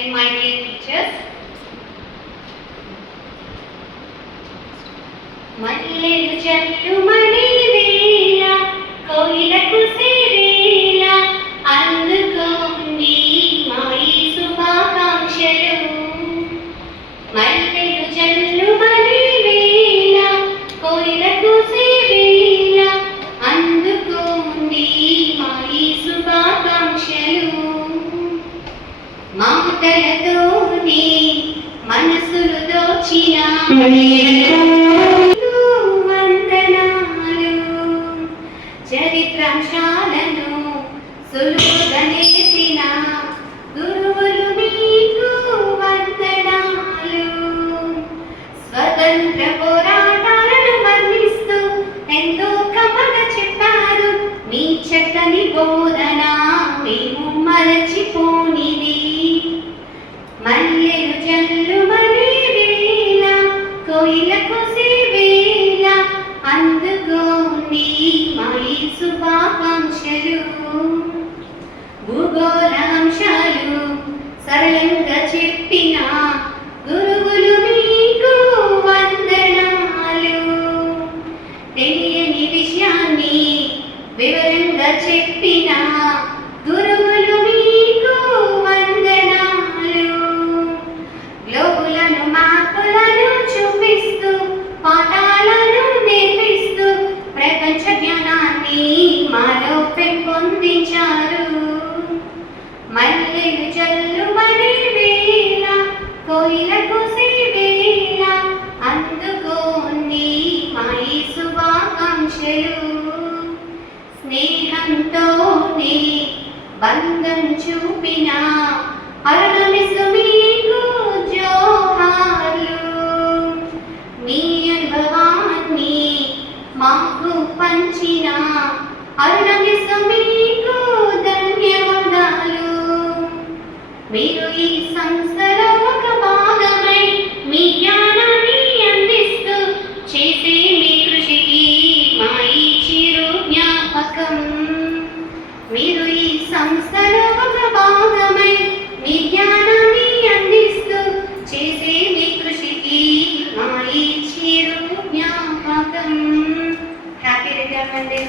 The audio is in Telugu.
and my dear teachers. మల్లెలు జల్లుమనే వేళ కోయిలకు సేవేళ అందుకోండి మా ఈ శుభాకాంక్షలు. మల్లెలు జల్లుమనే వేళ కోయిలకు సేవేళ అందుకోండి మా ఈ శుభాకాంక్షలు. మాటలతోనే మనసులు దోచిన చరిత్రాంశాలను సులువుగా నేర్పిన గురువులు మీకు వందనాలు. స్వతంత్ర పోరాటాలను వర్ణిస్తూ ఎంతో కమ్మగా చెప్పారు. మీ చక్కని బోధన మేము మరచిపోనిది. మల్లెలు జల్లుమనే వేళ కోయిలకు సేవేళ అందుకోండి మా ఈ శుభాకాంక్షలు. భూగోళాంశాలు సరళంగా చెప్పిన గురువులు మీకు వందనాలు. తెలియని విషయాన్ని వివరంగా చెప్పిన గురువులు మీకు వందనాలు. గ్లోబులను మార్పులను చూపిస్తూ పాఠాలను నేర్పిస్తూ ప్రపంచ జ్ఞానాన్ని మాలో పెంపొందించారు. మల్లెలు జల్లుమనే వేళ కోయిలకు సేవేళ అందుకోండి మా ఈ శుభాకాంక్షలు. స్నేహంతోనే బంధం చూపిన అరుణమిసు మీకు జోహార్లు. మీ అనుభవాన్ని మాకు పంచిన అరుణమిసు మీకు ధన్యవాదాలు. మీరు ఈ సంస్థలో ఒక భాగమై మీ జ్ఞానాన్ని అందిస్తూ చేసే మీ కృషికి మా ఈ చిరు జ్ఞాపకం. మీరు ఈ సంస్థలో ఒక భాగమై మీ జ్ఞానాన్ని అందిస్తూ చేసే మీ కృషికి మా ఈ చిరు జ్ఞాపకం. Happy retirement day.